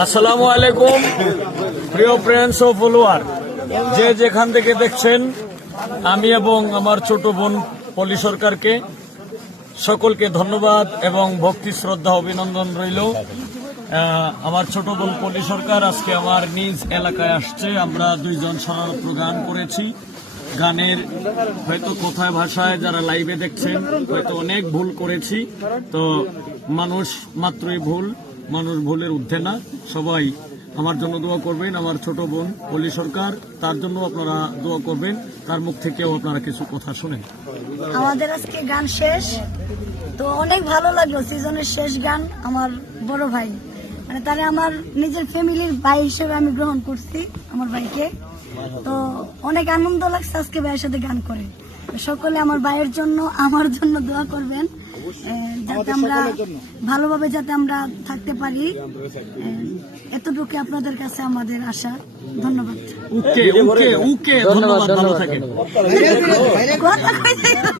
আসসালামু আলাইকুম প্রিয় ফ্রেন্ডস ও ফলোয়ার, যে যেখান থেকে দেখছেন, আমি এবং আমার ছোট বোন পলি সরকারকে সকলকে ধন্যবাদ এবং ভক্তি শ্রদ্ধা অভিনন্দন রইল। আমার ছোট বোন পলি সরকার আজকে আমার নিজ এলাকায় আসছে। আমরা দুইজন স্বরচিত গান করেছি। গানের হয়তো কথায় ভাষায় যারা লাইভে দেখছেন হয়তো অনেক ভুল করেছি, তো মানুষ মাত্রই ভুল, মানুষ ভুলের ঊর্ধ্বে না। সবাই আমার জন্য দোয়া করবেন। আমার ছোট বোন পলি সরকার, তার জন্য আপনারা দোয়া করবেন। তার মুখ থেকেও আপনারা কিছু কথা শুনেন। আমাদের আজকে গান শেষ, তো অনেক ভালো লাগলো। সিজনের শেষ গান আমার বড় ভাই, মানে তারা আমার নিজের ফ্যামিলির ভাই হিসেবে আমি গ্রহণ করছি আমার ভাইকে। তো অনেক আনন্দ লাগছে আজকে ভাইয়ের সাথে গান করে। সকলে আমার ভাইয়ের জন্য আমার জন্য দোয়া করবেন, যাতে আমরা ভালোভাবে যাতে আমরা থাকতে পারি। এতটুকু আপনাদের কাছে আমাদের আশা। ধন্যবাদ। ওকে, ধন্যবাদ, ভালো থাকেন।